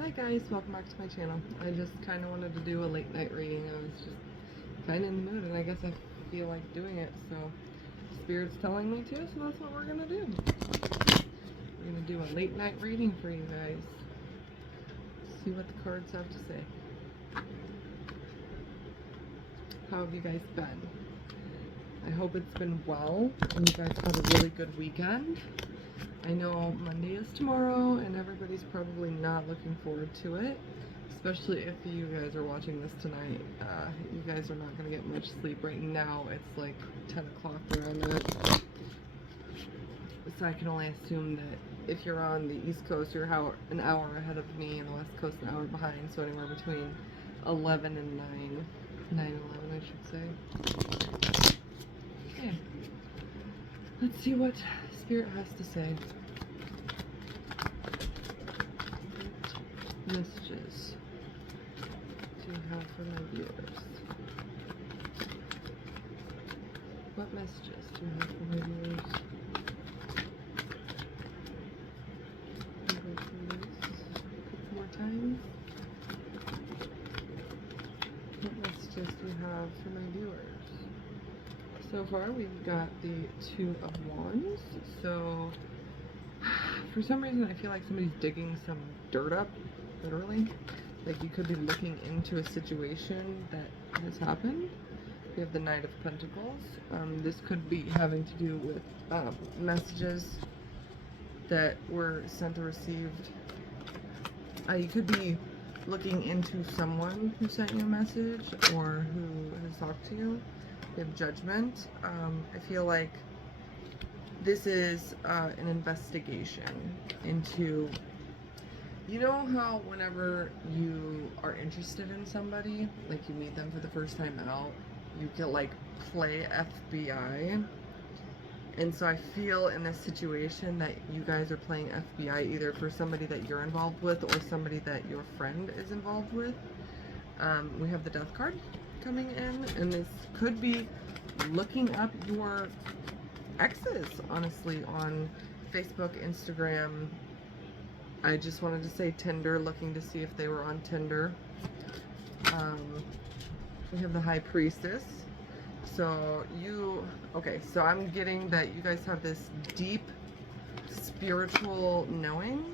Hi guys, welcome back to my channel. I just kind of wanted to do a late night reading. I was just kind of in the mood and I guess I feel like doing it, so Spirit's telling me to, so that's what we're gonna do. We're gonna do a late night reading for you guys. See what the cards have to say. How have you guys been? I hope it's been well and you guys had a really good weekend. I know Monday is tomorrow and everybody's probably not looking forward to it, especially if you guys are watching this tonight. You guys are not going to get much sleep right now. It's like 10 o'clock where I'm at. So I can only assume that if you're on the East Coast, you're an hour ahead of me, and the West Coast an hour behind, so anywhere between 11 and 9. 9:11, I should say. Okay. Let's see what Spirit has to say. What messages do you have for my viewers? What messages do you have for my viewers? I'll go through this a couple more times. What messages do you have for my viewers? So far, we've got the Two of Wands. So, for some reason, I feel like somebody's digging some dirt up, literally. Like you could be looking into a situation that has happened. We have the Knight of Pentacles. This could be having to do with messages that were sent or received. You could be looking into someone who sent you a message or who has talked to you. We have Judgment. I feel like this is an investigation into, you know how whenever you are interested in somebody, like you meet them for the first time out, you can like play FBI. And so I feel in this situation that you guys are playing FBI either for somebody that you're involved with or somebody that your friend is involved with. We have the Death card coming in, and this could be looking up your exes, honestly, on Facebook, Instagram. I just wanted to say Tinder, looking to see if they were on Tinder. We have the High Priestess. So so I'm getting that you guys have this deep spiritual knowing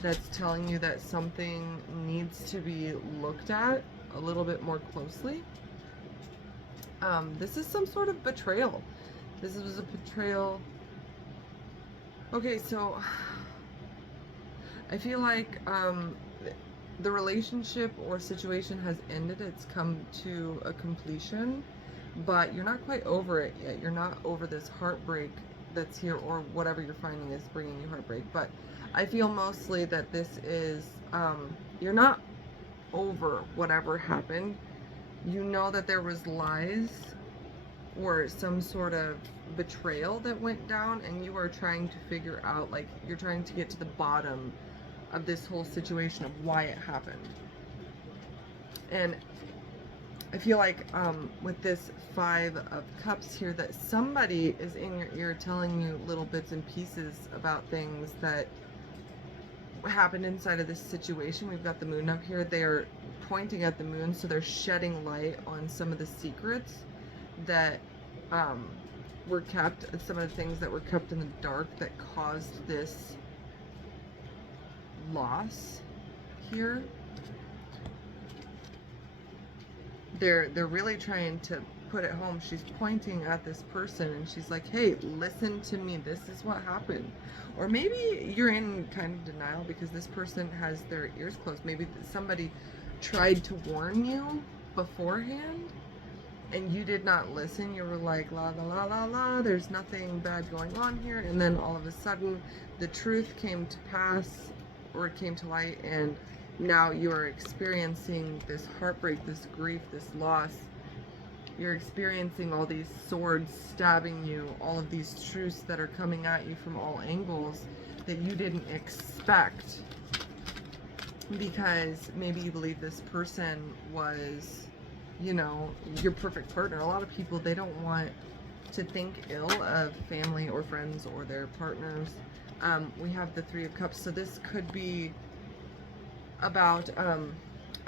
that's telling you that something needs to be looked at a little bit more closely. This is some sort of betrayal. This was a betrayal. Okay, so I feel like the relationship or situation has ended. It's come to a completion, but you're not quite over it yet. You're not over this heartbreak that's here, or whatever you're finding is bringing you heartbreak. But I feel mostly that this is, you're not over whatever happened. You know that there was lies or some sort of betrayal that went down, and you are trying to figure out, like, you're trying to get to the bottom of this whole situation of why it happened. And I feel like with this Five of Cups here, that somebody is in your ear telling you little bits and pieces about things that happened inside of this situation. We've got the Moon up here. They're pointing at the moon, so they're shedding light on some of the secrets that were kept, some of the things that were kept in the dark that caused this loss here. They're really trying to put it home. She's pointing at this person and she's like, hey, listen to me, this is what happened. Or maybe you're in kind of denial because this person has their ears closed. Maybe somebody tried to warn you beforehand and you did not listen. You were like, la la la la la, there's nothing bad going on here. And then all of a sudden the truth came to pass, or it came to light, and now you're experiencing this heartbreak, this grief, this loss. You're experiencing all these swords stabbing you, all of these truths that are coming at you from all angles that you didn't expect, because maybe you believe this person was, you know, your perfect partner. A lot of people, they don't want to think ill of family or friends or their partners. We have the Three of Cups, so this could be about a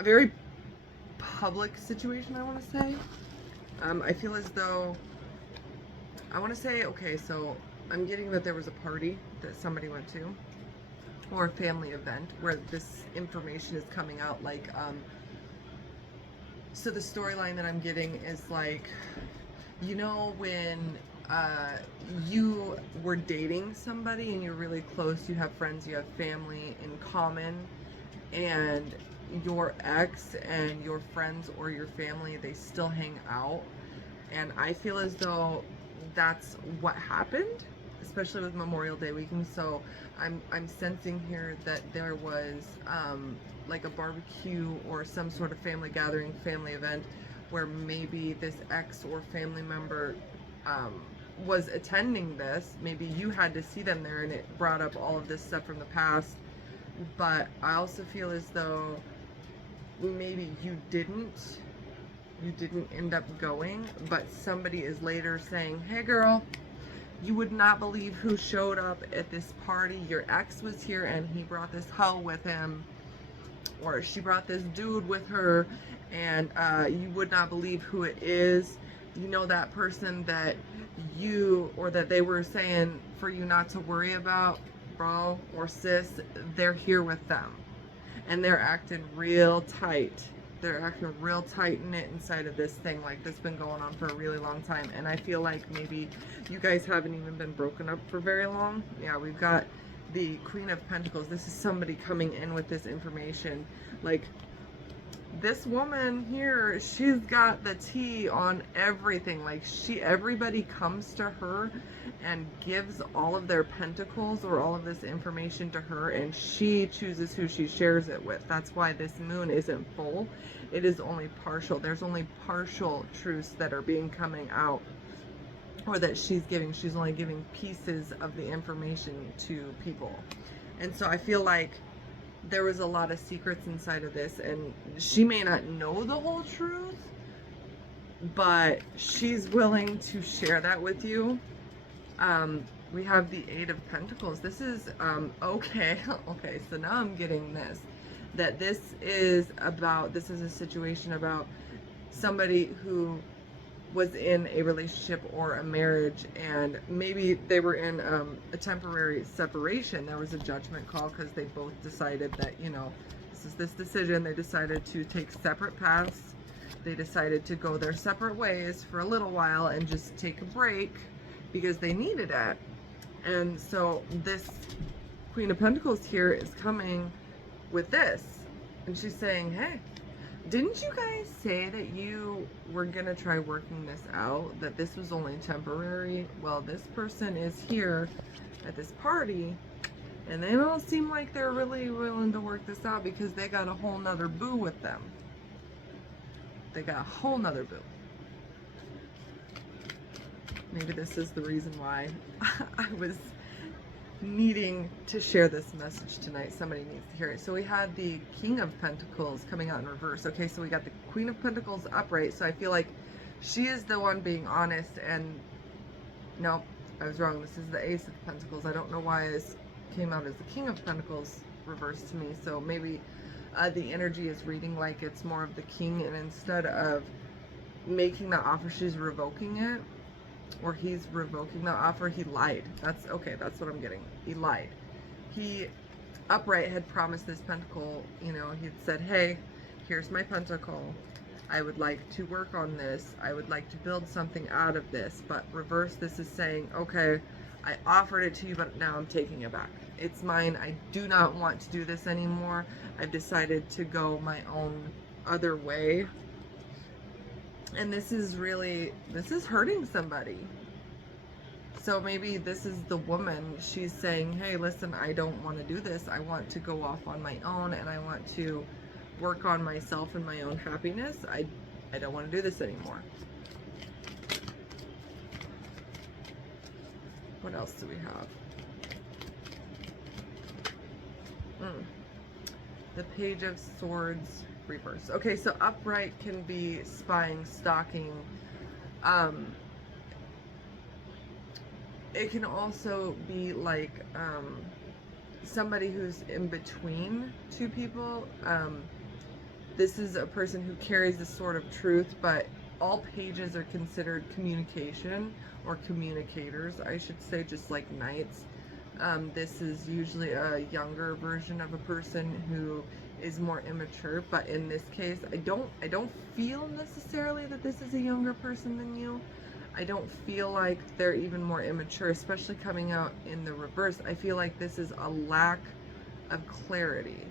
very public situation, I want to say. I feel as though, I want to say, okay, so I'm getting that there was a party that somebody went to, or a family event where this information is coming out. Like, so the storyline that I'm getting is like, you know, when you were dating somebody and you're really close, you have friends, you have family in common, and your ex and your friends or your family, they still hang out. And I feel as though that's what happened, especially with Memorial Day weekend. So I'm sensing here that there was like a barbecue or some sort of family gathering, family event, where maybe this ex or family member was attending this. Maybe you had to see them there, and it brought up all of this stuff from the past. But I also feel as though maybe you didn't end up going, but somebody is later saying, hey girl, you would not believe who showed up at this party. Your ex was here and he brought this hoe with him, or she brought this dude with her, and you would not believe who it is. You know, that person that you, or that they were saying for you not to worry about, bro or sis, they're here with them. And they're acting real tight. They're acting real tight knit inside of this thing, like this been going on for a really long time. And I feel like maybe you guys haven't even been broken up for very long. Yeah, we've got the Queen of Pentacles. This is somebody coming in with this information. Like, this woman here, she's got the tea on everything. Like, everybody comes to her and gives all of their pentacles or all of this information to her, and she chooses who she shares it with. That's why this moon isn't full. It is only partial. There's only partial truths that are being coming out, or that she's giving. She's only giving pieces of the information to people. And so I feel like there was a lot of secrets inside of this, and she may not know the whole truth, but she's willing to share that with you. We have the Eight of Pentacles. This is okay. Okay, so now I'm getting this, that this is a situation about somebody who was in a relationship or a marriage, and maybe they were in a temporary separation. There was a judgment call because they both decided that, you know, this is this decision. They decided to take separate paths. They decided to go their separate ways for a little while and just take a break because they needed it. And so this Queen of Pentacles here is coming with this, and she's saying, hey, didn't you guys say that you were gonna try working this out, that this was only temporary? Well, this person is here at this party, and they don't seem like they're really willing to work this out because they got a whole nother boo with them. They got a whole nother boo. Maybe this is the reason why I was needing to share this message tonight. Somebody needs to hear it. So we had the King of Pentacles coming out in reverse. Okay, so we got the Queen of Pentacles upright. So I feel like she is the one being honest, and no, I was wrong. This is the Ace of Pentacles. I don't know why this came out as the King of Pentacles reversed to me. So maybe the energy is reading like it's more of the King, and instead of making the offer, she's revoking it. Or he's revoking the offer. He lied. That's okay. That's what I'm getting. He lied. He upright had promised this pentacle, you know, he'd said, hey, here's my pentacle. I would like to work on this. I would like to build something out of this. But reverse, this is saying, okay, I offered it to you, but now I'm taking it back. It's mine. I do not want to do this anymore. I've decided to go my own other way. And this is hurting somebody. So maybe this is the woman. She's saying, hey, listen, I don't want to do this. I want to go off on my own, and I want to work on myself and my own happiness. I don't want to do this anymore. What else do we have? The Page of Swords reverse. Okay, so upright can be spying, stalking. It can also be like somebody who's in between two people. This is a person who carries this sort of truth, but all pages are considered communication or communicators, I should say, just like knights. This is usually a younger version of a person who is more immature, but in this case, I don't feel necessarily that this is a younger person than you. I don't feel like they're even more immature, especially coming out in the reverse. I feel like this is a lack of clarity.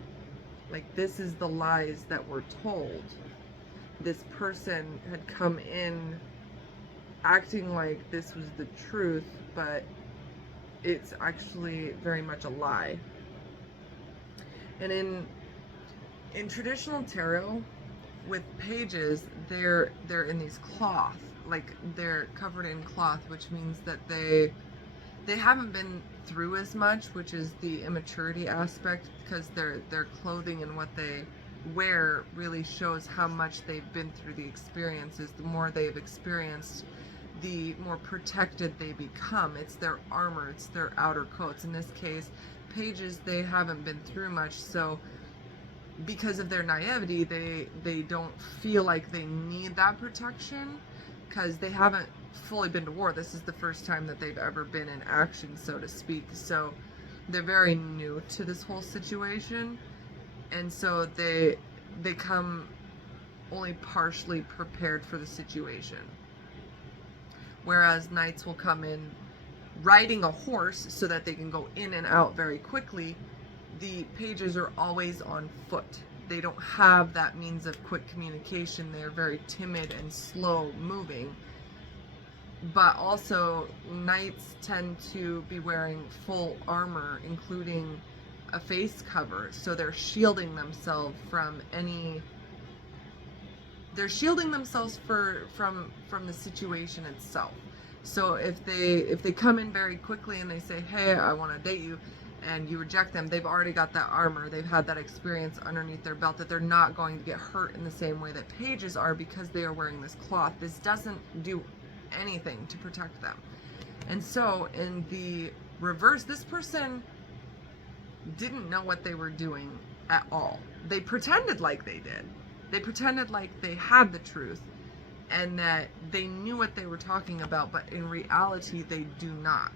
Like, this is the lies that were told. This person had come in acting like this was the truth, but it's actually very much a lie. And in traditional tarot, with pages, they're in these cloth, like they're covered in cloth, which means that they haven't been through as much, which is the immaturity aspect, because their clothing and what they wear really shows how much they've been through the experiences. The more they've experienced, the more protected they become. It's their armor, it's their outer coats. In this case, pages, they haven't been through much, so because of their naivety, they don't feel like they need that protection, because they haven't fully been to war. This is the first time that they've ever been in action, so to speak. So they're very new to this whole situation, and so they come only partially prepared for the situation. Whereas knights will come in riding a horse so that they can go in and out very quickly. The pages are always on foot. They don't have that means of quick communication. They're very timid and slow moving. But also, knights tend to be wearing full armor, including a face cover. So they're shielding themselves from any... They're shielding themselves from the situation itself. So if they come in very quickly and they say, hey, I want to date you, and you reject them, they've already got that armor. They've had that experience underneath their belt that they're not going to get hurt in the same way that pages are, because they are wearing this cloth. This doesn't do anything to protect them. And so in the reverse, this person didn't know what they were doing at all. They pretended like they did. They pretended like they had the truth and that they knew what they were talking about, but in reality, they do not.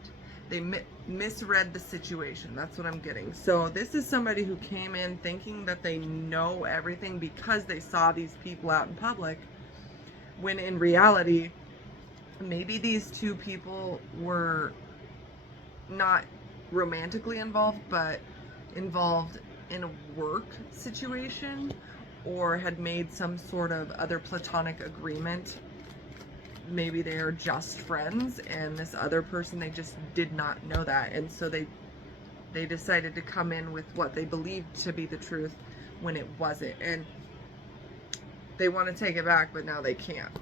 They misread the situation. That's what I'm getting. So this is somebody who came in thinking that they know everything because they saw these people out in public, when in reality, maybe these two people were not romantically involved, but involved in a work situation, or had made some sort of other platonic agreement. Maybe they are just friends, and this other person, they just did not know that, and so they decided to come in with what they believed to be the truth when it wasn't, and they want to take it back, but now they can't.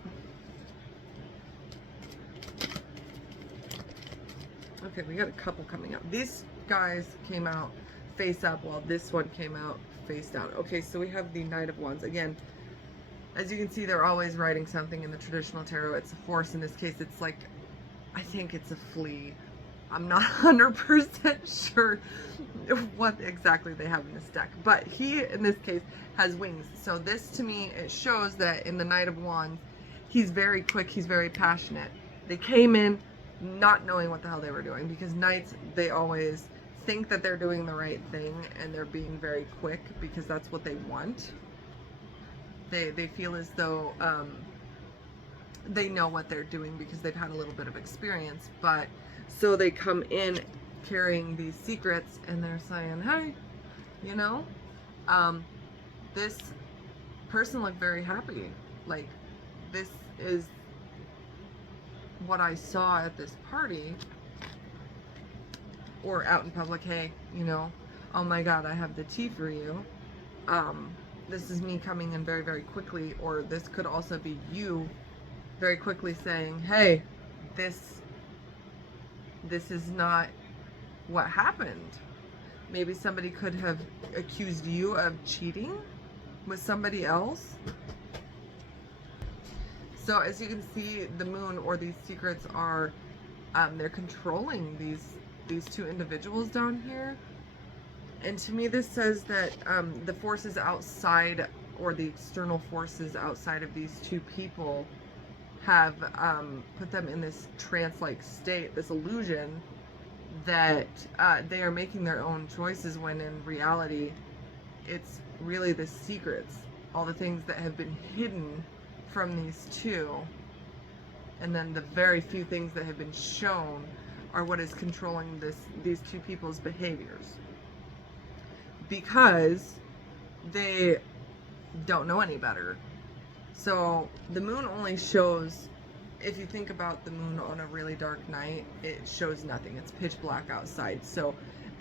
Okay, we got a couple coming up. These guys came out face up, while this one came out face down. Okay, so we have the Knight of Wands. Again, as you can see, they're always riding something in the traditional tarot. It's a horse. In this case, it's like, I think it's a flea. I'm not 100% sure what exactly they have in this deck. But he, in this case, has wings. So this, to me, it shows that in the Knight of Wands, he's very quick, he's very passionate. They came in not knowing what the hell they were doing, because knights, they always think that they're doing the right thing, and they're being very quick because that's what they want. They feel as though they know what they're doing because they've had a little bit of experience, but so they come in carrying these secrets, and they're saying, hey, you know, this person looked very happy. Like, this is what I saw at this party or out in public. Hey, you know, oh my God, I have the tea for you. This is me coming in very, very quickly, or this could also be you very quickly saying, hey, this is not what happened. Maybe somebody could have accused you of cheating with somebody else. So as you can see, the moon, or these secrets, are they're controlling these two individuals down here. And to me, this says that the forces outside, or the external forces outside of these two people, have put them in this trance-like state, this illusion that they are making their own choices, when in reality, it's really the secrets, all the things that have been hidden from these two, and then the very few things that have been shown are what is controlling these two people's behaviors, because they don't know any better. So the moon only shows, if you think about the moon on a really dark night, it shows nothing. It's pitch black outside, so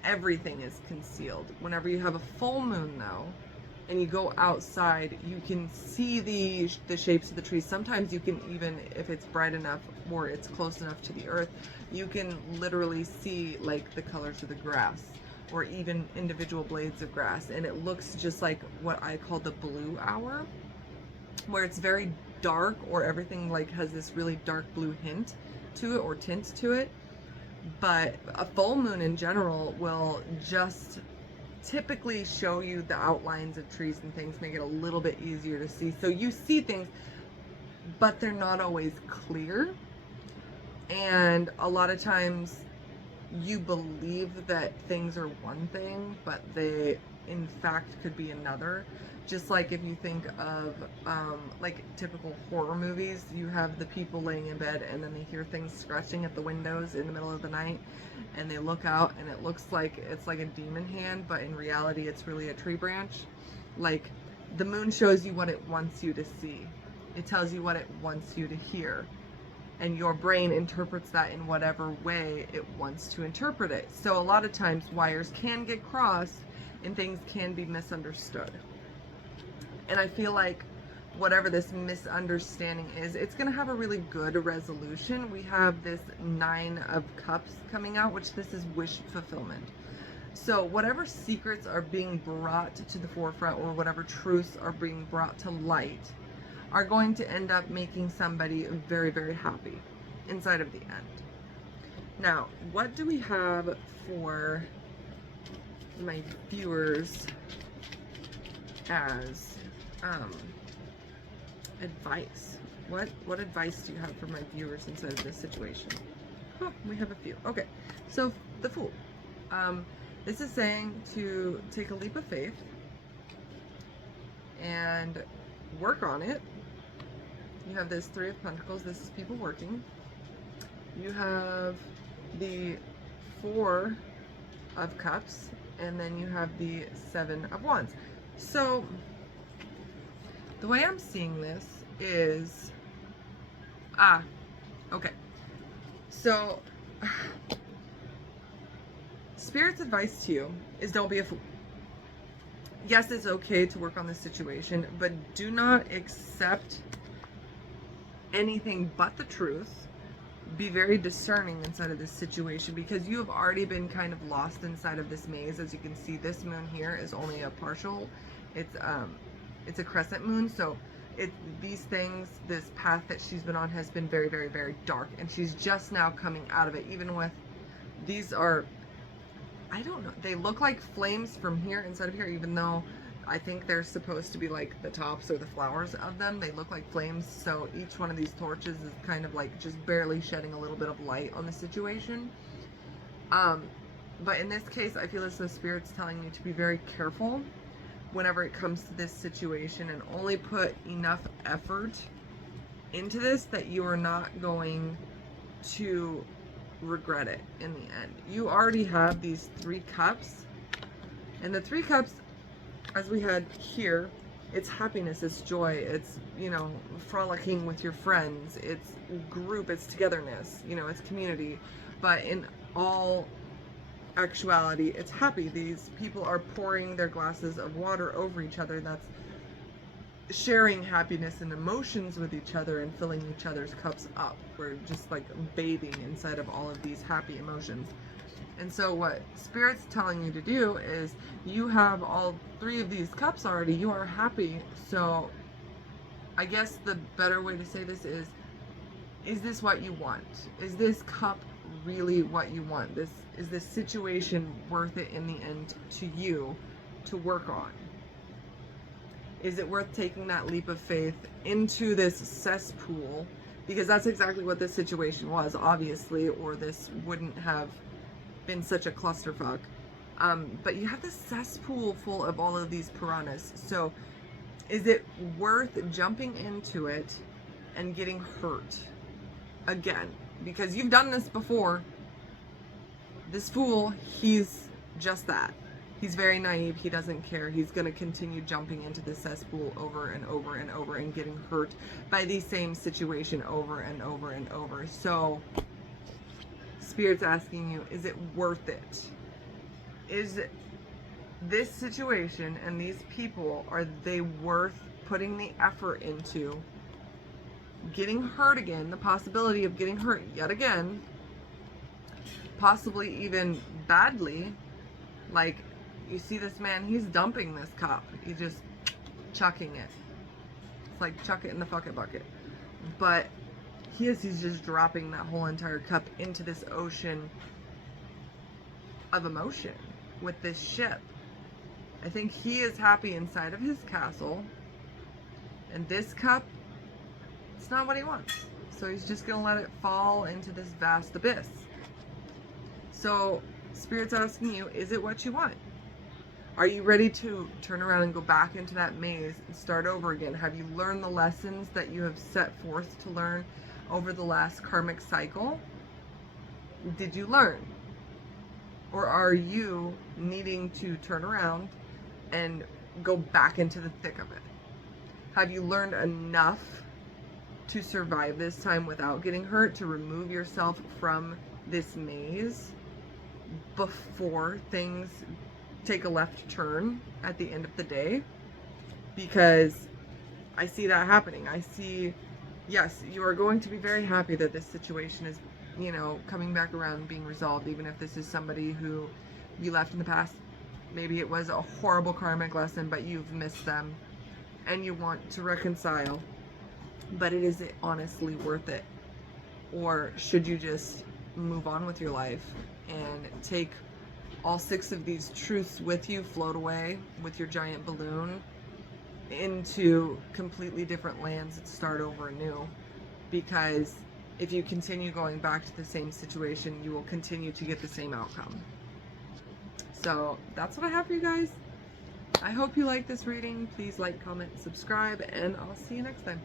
everything is concealed. Whenever you have a full moon, though, and you go outside, you can see the shapes of the trees. Sometimes you can, even if it's bright enough or it's close enough to the earth, you can literally see like the colors of the grass, or even individual blades of grass, and it looks just like what I call the blue hour, where it's very dark, or everything like has this really dark blue hint to it, or tint to it. But a full moon in general will just typically show you the outlines of trees and things, make it a little bit easier to see. So you see things, but they're not always clear. And a lot of times you believe that things are one thing, but they in fact could be another. Just like if you think of like typical horror movies, you have the people laying in bed and then they hear things scratching at the windows in the middle of the night, and they look out and it looks like it's like a demon hand, but in reality it's really a tree branch. Like, the moon shows you what it wants you to see. It tells you what it wants you to hear. And your brain interprets that in whatever way it wants to interpret it. So a lot of times wires can get crossed and things can be misunderstood. And I feel like whatever this misunderstanding is, it's going to have a really good resolution. We have this 9 of Cups coming out, which this is wish fulfillment. So whatever secrets are being brought to the forefront, or whatever truths are being brought to light, are going to end up making somebody very, very happy inside of the end. Now, what do we have for my viewers as advice? What advice do you have for my viewers inside of this situation? Oh, we have a few. Okay, so the Fool. This is saying to take a leap of faith and work on it. You have this 3 of Pentacles. This is people working. You have the 4 of Cups, and then you have the 7 of Wands. So the way I'm seeing this is, okay. So Spirit's advice to you is, don't be a fool. Yes, it's okay to work on this situation, but do not accept anything but the truth. Be very discerning inside of this situation, because you have already been kind of lost inside of this maze. As you can see, this moon here is only a partial. It's a crescent moon, so these things, this path that she's been on has been very, very, very dark, and she's just now coming out of it. Even with, these are, I don't know, they look like flames from here, inside of here, even though I think they're supposed to be like the tops or the flowers of them. They look like flames, so each one of these torches is kind of like just barely shedding a little bit of light on the situation. But in this case, I feel as though Spirit's telling you to be very careful whenever it comes to this situation, and only put enough effort into this that you are not going to regret it in the end. You already have these 3 cups, and the 3 cups, as we had here, it's happiness, it's joy, it's, you know, frolicking with your friends, it's group, it's togetherness, you know, it's community. But in all actuality, it's happy. These people are pouring their glasses of water over each other. That's sharing happiness and emotions with each other and filling each other's cups up. We're just like bathing inside of all of these happy emotions. And so what Spirit's telling you to do is, you have all 3 of these cups already. You are happy. So I guess the better way to say this is this what you want? Is this cup really what you want? Is this situation worth it in the end to you to work on? Is it worth taking that leap of faith into this cesspool? Because that's exactly what this situation was, obviously, or this wouldn't have been such a clusterfuck. But you have this cesspool full of all of these piranhas. So is it worth jumping into it and getting hurt again? Because you've done this before. This fool, he's just that. He's very naive. He doesn't care. He's going to continue jumping into the cesspool over and over and over and getting hurt by the same situation over and over and over. So, Spirit's asking you, is it worth it? Is this situation and these people, are they worth putting the effort into getting hurt again, the possibility of getting hurt yet again, possibly even badly? Like, you see this man, he's dumping this cup. He's just chucking it. It's like chuck it in the fucking bucket. But he's just dropping that whole entire cup into this ocean of emotion with this ship. I think he is happy inside of his castle. And this cup, it's not what he wants. So he's just going to let it fall into this vast abyss. So Spirit's asking you, is it what you want? Are you ready to turn around and go back into that maze and start over again? Have you learned the lessons that you have set forth to learn over the last karmic cycle? Did you learn? Or are you needing to turn around and go back into the thick of it? Have you learned enough to survive this time without getting hurt, to remove yourself from this maze before things take a left turn at the end of the day? Because I see that happening. I see, yes, you are going to be very happy that this situation is, you know, coming back around and being resolved, even if this is somebody who you left in the past. Maybe it was a horrible karmic lesson, but you've missed them and you want to reconcile. But is it honestly worth it? Or should you just move on with your life and take all 6 of these truths with you, float away with your giant balloon into completely different lands and start over anew? Because if you continue going back to the same situation, you will continue to get the same outcome. So that's what I have for you guys. I hope you like this reading. Please like, comment, subscribe, and I'll see you next time.